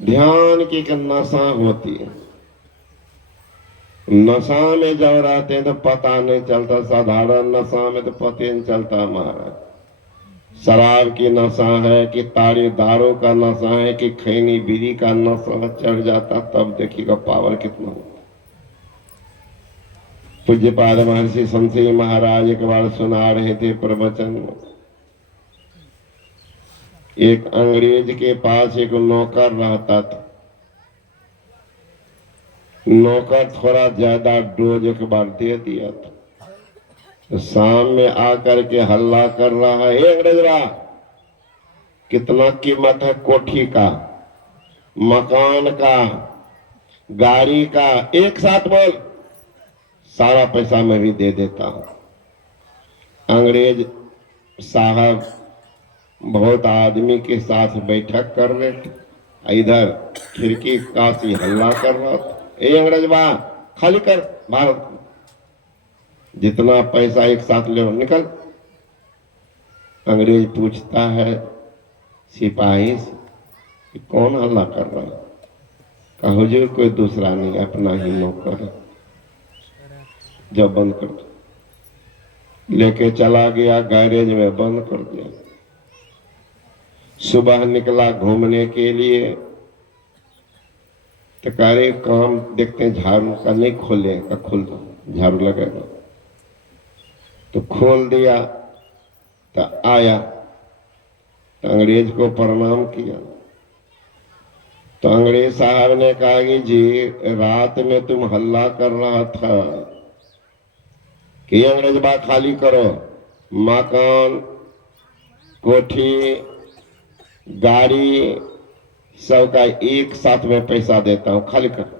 ध्यान की एक नशा होती है। नशा में जब रहते हैं तो पता नहीं चलता, साधारण नशा में तो पता नहीं चलता महाराज। शराब की नशा है कि ताड़ी दारू का नशा है कि खैनी बीड़ी का नशा चढ़ जाता, तब देखिएगा पावर कितना होता। पूज्यपाद महर्षि संत महाराज एक बार सुना रहे थे प्रवचन में। एक अंग्रेज के पास एक नौकर रहता था। नौकर थोड़ा ज्यादा डोज एक बार दे दिया था, तो शाम में आकर के हल्ला कर रहा है, हे अंग्रेजरा, कितना कीमत है कोठी का, मकान का, गाड़ी का, एक साथ बोल, सारा पैसा मैं भी दे देता हूं। अंग्रेज साहब बहुत आदमी के साथ बैठक कर रहे थे, इधर खिड़की काशी हल्ला कर रहा था, ए अंग्रेज बा खाली कर, भारत जितना पैसा एक साथ ले निकल। अंग्रेज पूछता है सिपाही से कि कौन हल्ला कर रहा है? कहा हुजूर कोई दूसरा नहीं, अपना ही नौकर है। जब बंद कर दो, लेके चला गया गैरेज में, बंद कर दिया। सुबह निकला घूमने के लिए, तो कह रहे काम देखते हैं झाड़ू का, नहीं खोले का, खोल दो झाड़ू लगेगा। तो खोल दिया, तो आया, तो अंग्रेज को प्रणाम किया। तो अंग्रेज साहब ने कहा कि जी रात में तुम हल्ला कर रहा था कि अंग्रेज बात खाली करो, मकान, कोठी, गाड़ी सबका एक साथ में पैसा देता हूं, खाली करो।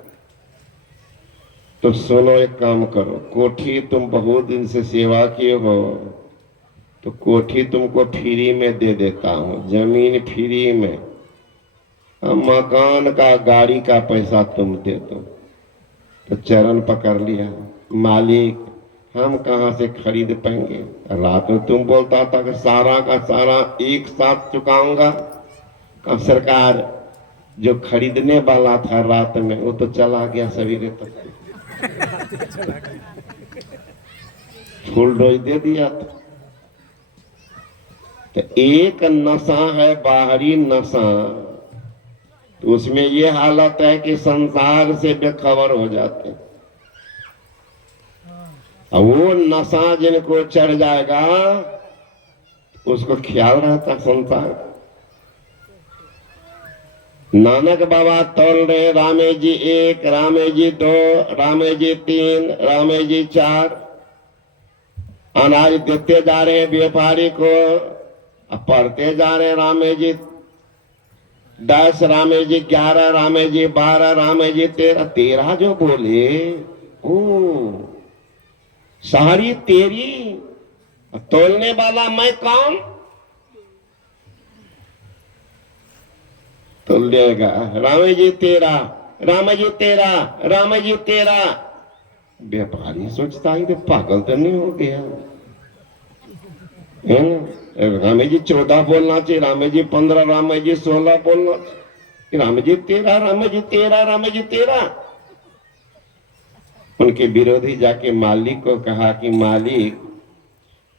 तो सुनो, एक काम करो, कोठी तुम बहुत दिन से सेवा किए हो, तो कोठी तुमको फ्री में दे देता हूं, जमीन फ्री में, मकान का गाड़ी का पैसा तुम दे दो। तो चरण पकड़ लिया, मालिक हम कहां से खरीद पाएंगे? रात में तुम बोलता था कि सारा का सारा एक साथ चुकाऊंगा। का सरकार जो खरीदने वाला था रात में वो तो चला गया सवेरे तक, फुल डोज दे दिया था। तो एक नशा है बाहरी नशा, तो उसमें ये हालत है कि संसार से बेखबर हो जाते हैं। और वो नशा जिनको चढ़ जाएगा उसको ख्याल रहता संसार। नानक बाबा तोल रहे, रामे जी 1, रामे जी 2, रामे जी 3, रामे जी 4, अनाज देते जा रहे व्यापारी को, पढ़ते जा रहे रामे जी 10, रामे जी 11, रामे जी 12, रामे जी 13 जो बोले ओ सारी तेरी, तोलने वाला मैं कौन? तो लेगा रामे जी 13, रामे जी 13, रामे जी 13। व्यापारी सोचता है तो पागल तो नहीं हो गया, रामे जी 14 बोलना चाहिए, रामे जी 15, रामे जी 16 बोलना चाहिए, रामे जी 13, रामे जी 13, रामे जी 13। उनके विरोधी जाके मालिक को कहा कि मालिक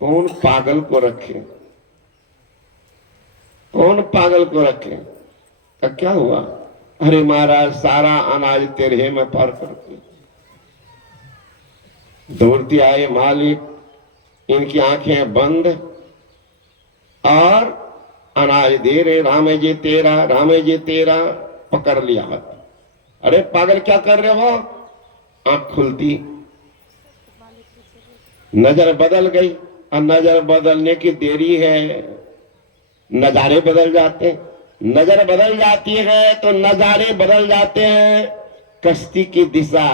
कौन पागल को रखे, कौन पागल को रखे? तो क्या हुआ? अरे महाराज सारा अनाज तेरे में पार करते। दौड़ते आए मालिक, इनकी आंखें बंद और अनाज दे रहे, रामे जी 13, रामे जी 13। पकड़ लिया हाथ, अरे पागल क्या कर रहे हो? आंख खुलती, नजर बदल गई, और नजर बदलने की देरी है, नजारे बदल जाते, नजर बदल जाती है तो नजारे बदल जाते हैं, कश्ती की दिशा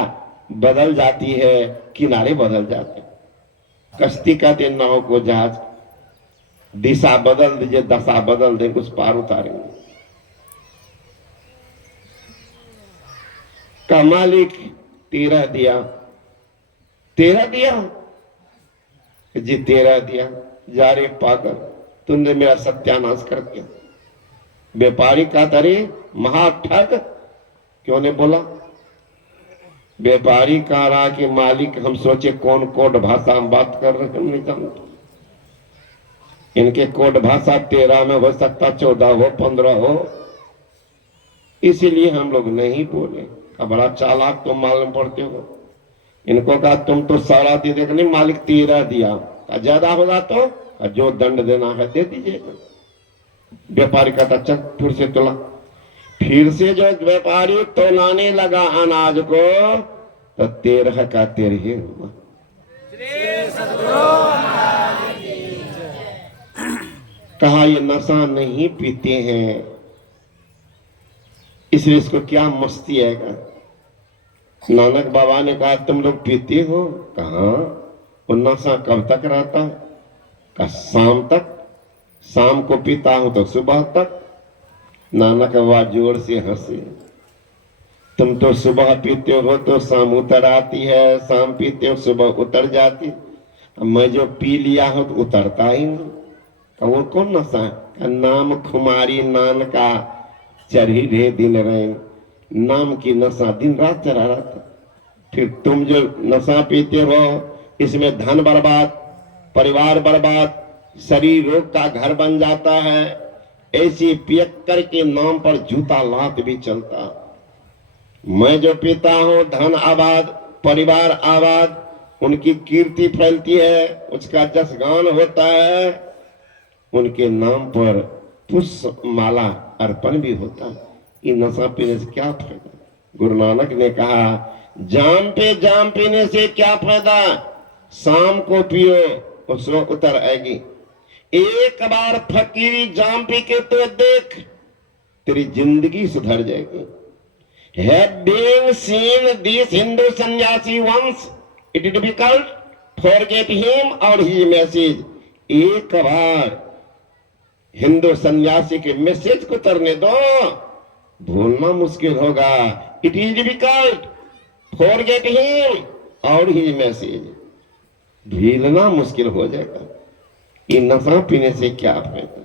बदल जाती है, किनारे बदल जाते। कश्ती का दिन नाव को जहाज, दिशा बदल दीजिए, दशा बदल दे, कुछ पार उतारेंगे। का मालिक 13 दिया, 13 दिया जी, 13 दिया। जा रे पागल, तुमने मेरा सत्यानाश कर दिया। व्यापारी का तरे महाठग क्यों ने बोला? व्यापारी कह रहा कि मालिक हम सोचे कौन कोड भाषा हम बात कर रहे हैं, हम नहीं जानते। इनके कोड भाषा 13 में हो सकता, 14 हो, 15 हो, इसीलिए हम लोग नहीं बोले। अब बड़ा चालाक तुम मालूम पड़ते हो। इनको कहा तुम तो सारा दे देगा, नहीं मालिक 13 दिया, ज्यादा होगा तो जो दंड देना है दे दीजिएगा। व्यापारी कहता चल फिर से तोला। फिर से जो व्यापारी तोलाने लगा अनाज को तो 13 का 13 ही हुआ। कहा ये नशा नहीं पीते हैं इसलिए इसको क्या मस्ती आएगा। नानक बाबा ने कहा तुम लोग पीते हो? कहा वो नशा कब तक रहता है? कहा शाम तक, शाम को पीता हूं तो सुबह तक। नानक बाबा जोर से हंसे। तुम तो सुबह पीते हो तो शाम उतर आती है, शाम पीते हो सुबह उतर जाती, मैं जो पी लिया हो तो उतरता ही नहीं। वो कौन नशा है? नाम खुमारी नान का चढ़ी रे दिन रैन, नाम की नशा दिन रात चढ़ा रहता। फिर तुम जो नशा पीते हो इसमें धन बर्बाद, परिवार बर्बाद, शरीर रोग का घर बन जाता है। ऐसी पियक्कर के नाम पर जूता लात भी चलता। मैं जो पीता हूं धन आबाद, परिवार आबाद, उनकी कीर्ति फैलती है, उसका जसगान होता है, उनके नाम पर पुष्प माला अर्पण भी होता है। ये नशा पीने से क्या फायदा? गुरु नानक ने कहा जाम पे जाम पीने से क्या फायदा? शाम को पियो उसको उतर आएगी। एक बार फकीरी जाम पी के तो देख, तेरी जिंदगी सुधर जाएगी। Having seen this Hindu sannyasi once, it is difficult forget him or his message. एक बार हिंदू सन्यासी के मैसेज को उतरने दो, भूलना मुश्किल होगा। It is difficult forget him और ही मैसेज, भूलना मुश्किल हो जाएगा। ये नशा पीने से क्या फायदा?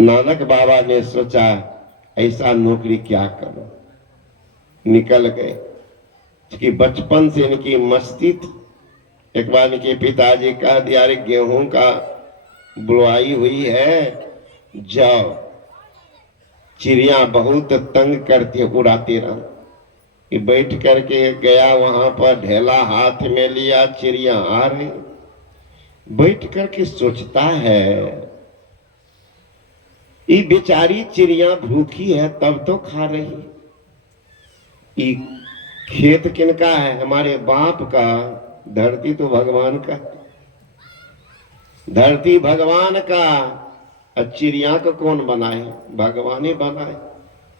नानक बाबा ने सोचा ऐसा नौकरी क्या करो, निकल गए। कि बचपन से इनकी मस्ती थी। एक बार इनके पिताजी कह दिया अरे गेहूं का बुआई हुई है, जाओ, चिड़िया बहुत तंग करती है, उड़ाती रहो। कि बैठ करके गया वहां पर, ढेला हाथ में लिया, चिड़िया आ रही, बैठ करके सोचता है ये बेचारी चिड़िया भूखी है तब तो खा रही। ये खेत किनका है? हमारे बाप का। धरती तो भगवान का, धरती भगवान का, चिड़िया को कौन बनाए? भगवान ही बनाए।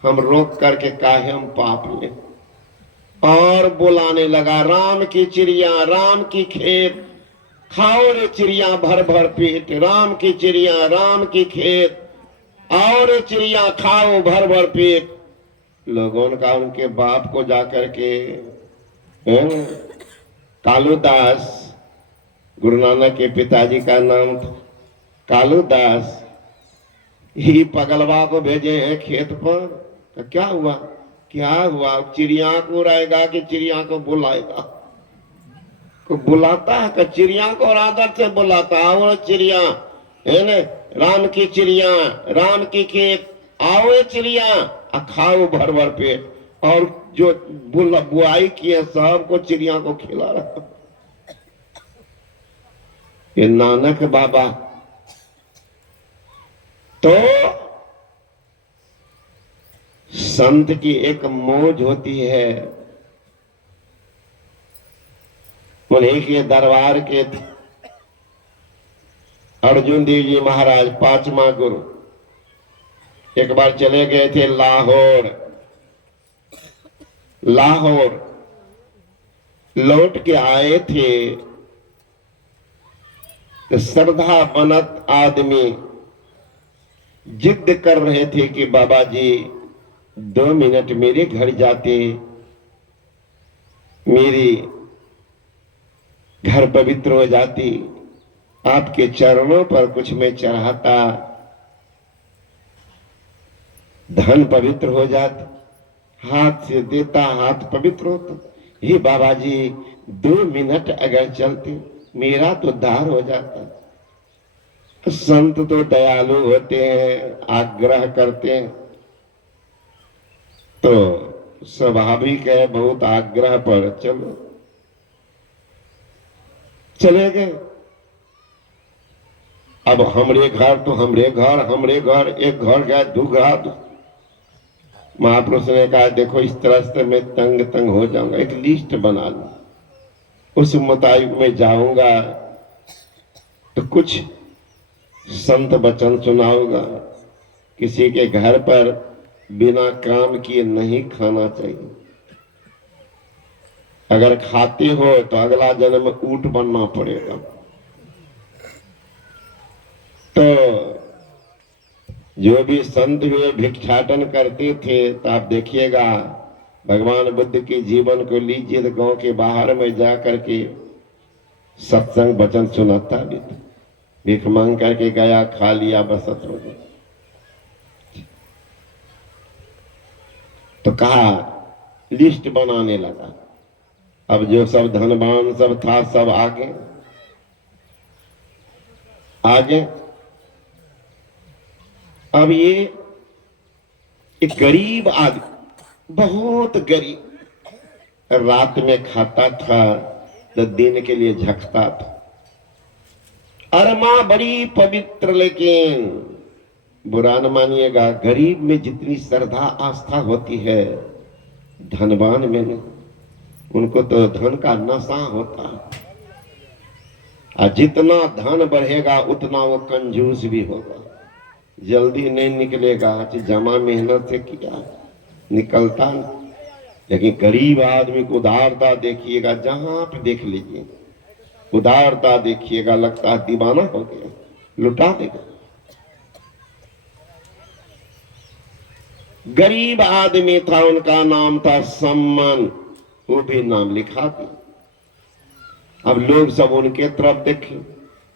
हम रोक करके काहे हम पाप ले। और बुलाने लगा राम की चिड़िया, राम की खेत, खाओ रे चिड़िया भर भर पेट, राम की चिड़िया, राम की खेत, और चिड़िया खाओ भर भर पेट। लोगों का उनके बाप को जाकर के कालूदास, गुरु नानक के पिताजी का नाम था कालूदास, ही पगलवा को भेजे हैं खेत पर। तो क्या हुआ? क्या हुआ? चिड़िया को उड़ाएगा कि चिड़िया को बुलाएगा? को बुलाता है कि चिड़िया को आदर से बुलाता, आओ चिड़िया, है न, राम की चिड़िया, राम की खेत, आओ चिड़िया, खाओ भर भर पेट। और जो बुआई की है सबको चिड़िया को खिला रहा। ये नानक बाबा तो संत की एक मौज होती है। उन्हीं के दरबार के अर्जुन देव जी महाराज, 5वां गुरु, एक बार चले गए थे लाहौर। लाहौर लौट के आए थे तो श्रद्धा बनत आदमी जिद कर रहे थे कि बाबा जी 2 मिनट मेरे घर जाते, मेरी घर पवित्र हो जाती, आपके चरणों पर कुछ मैं चढ़ाता। धन पवित्र हो जाता, हाथ से देता हाथ पवित्र होता। हे बाबा जी 2 मिनट अगर चलते मेरा तो उद्धार हो जाता। संत तो दयालु होते हैं, आग्रह करते हैं, तो स्वाभाविक है बहुत आग्रह पर चलो चले गए। अब हमरे घर तो हमरे घर, एक घर गए 2 घर। महापुरुष ने कहा देखो इस तरह से मैं तंग हो जाऊंगा, एक लिस्ट बना लो, उस मुताबिक मैं जाऊंगा तो कुछ संत वचन सुनाऊंगा। किसी के घर पर बिना काम किए नहीं खाना चाहिए, अगर खाते हो तो अगला जन्म में ऊंट बनना पड़ेगा। तो जो भी संत हुए भिक्षाटन करते थे, तो आप देखिएगा भगवान बुद्ध के जीवन को लीजिए तो गांव के बाहर में जा करके सत्संग वचन सुनाता भी था। भीख मांग करके गया, खा लिया, बस हो गया। तो कहा लिस्ट बनाने लगा। अब जो सब धनवान सब था सब आगे आगे। अब ये एक गरीब आदमी, बहुत गरीब, रात में खाता था तो दिन के लिए झकता था। अरे मां बड़ी पवित्र, लेकिन बुरा न मानिएगा, गरीब में जितनी श्रद्धा आस्था होती है धनवान में नहीं। उनको तो धन का नशा होता है, और जितना धन बढ़ेगा उतना वो कंजूस भी होगा, जल्दी नहीं निकलेगा। जमा मेहनत से किया निकलता नहीं। लेकिन गरीब आदमी को उदारता देखिएगा, जहां पे देख लीजिए उदारता देखिएगा, लगता है दीवाना हो गया, लुटा देगा। गरीब आदमी था, उनका नाम था सम्मान, वो भी नाम लिखा दिया। अब लोग सब उनके तरफ देखे,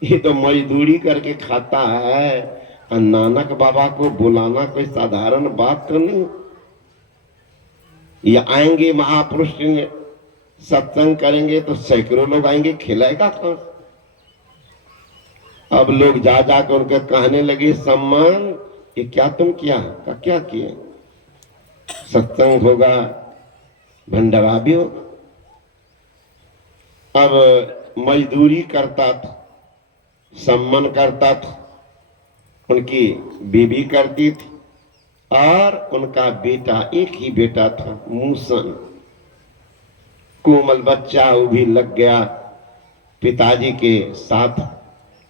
ये तो मजदूरी करके खाता है, और नानक बाबा को बुलाना कोई साधारण बात तो नहीं। ये आएंगे महापुरुष सत्संग करेंगे तो सैकड़ों लोग आएंगे, खिलाएगा कौन? अब लोग जा जाकर उनके कहने लगे सम्मान ये क्या तुम किया? का क्या किए? सत्संग होगा, भंडारा भी होगा। अब मजदूरी करता था, सम्मान करता था, उनकी बीबी करती थी, और उनका बेटा, एक ही बेटा था मूसन, कोमल बच्चा, वो भी लग गया पिताजी के साथ।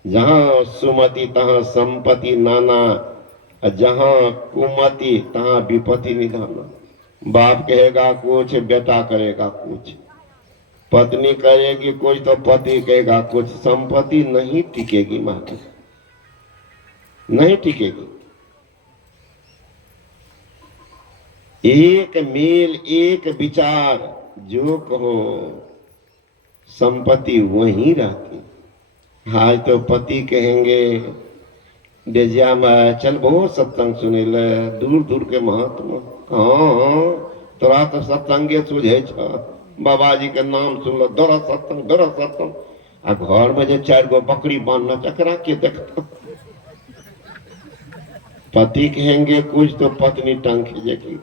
जहां सुमति तहां संपत्ति नाना, जहां कुमति तहां विपत्ति निधाना। बाप कहेगा कुछ, बेटा करेगा कुछ, पत्नी करेगी कुछ तो पति कहेगा कुछ। संपत्ति नहीं टिकेगी महाराज, नहीं टिकेगी। एक मेल एक विचार, जो कहो संपत्ति वहीं रहती। आज तो पति कहेंगे डेजिया में चल बहुत सत्संग सुने ले, दूर दूर के महात्मा। हाँ तोरा तो सत्संगे सुझे छ, बाबा जी के नाम सुन लो, दौरा सत्संग दौरा सत्संग। आ घर में जो 4 गो बकरी बांधना चकरा के देखता। पति कहेंगे कुछ तो पत्नी टंग खींचेगी।